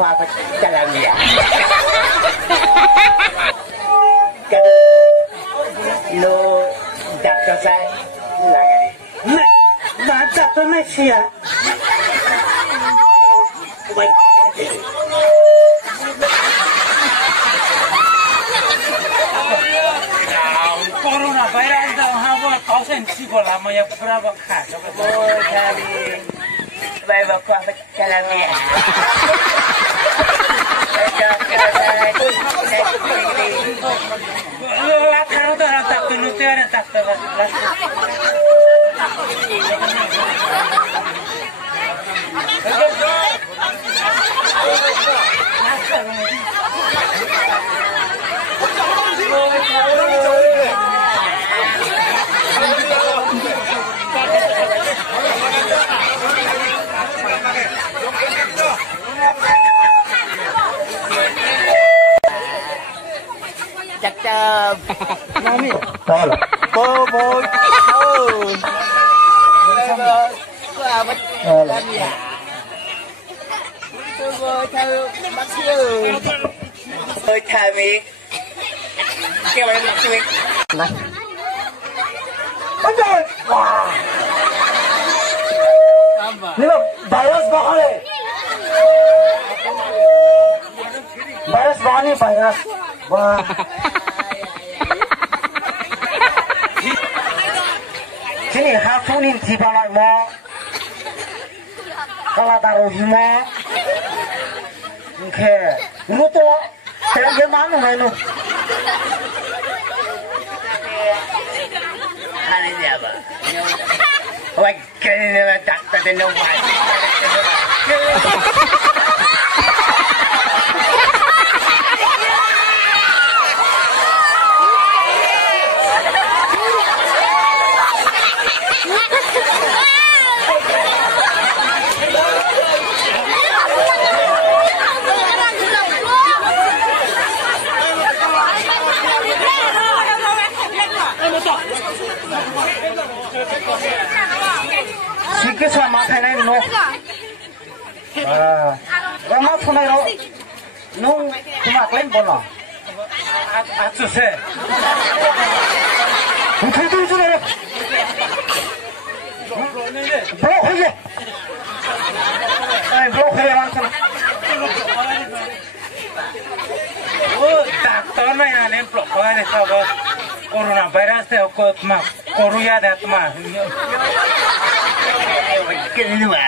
qua phải trả làm gì ạ? Lo đặt cho saya là cái gì? Mà đặt cho mấy xia? Vậy corona virus dah hawa kausen cikgu lama yang berapa khas? oh kali vậy mà qua phải trả làm gì ạ? Kalau tu orang tak penuh tu orang tak tahu. Chắc chắn Mami, thôi là bố bố thôi có bắt làm gì à? Tôi vô theo bác sĩ tôi thay mi kêu bạn bác sĩ này bắt rồi wow ini mah virus bakal virus bakal nih virus wah sini hafunin tiba mo kalau taruh mo oke lu tuh saya gimana menu hari siapa wah kayaknya tak ada nomor sikit sama kayak no, ramah punai ro, nung cuma klaim bono, atu se. bukan itu sudah, blok aja, blok aja langsung. Oh, doktor mana yang blok kau ni sebab corona virus tu aku mak koruya dah tu mak. Kedua.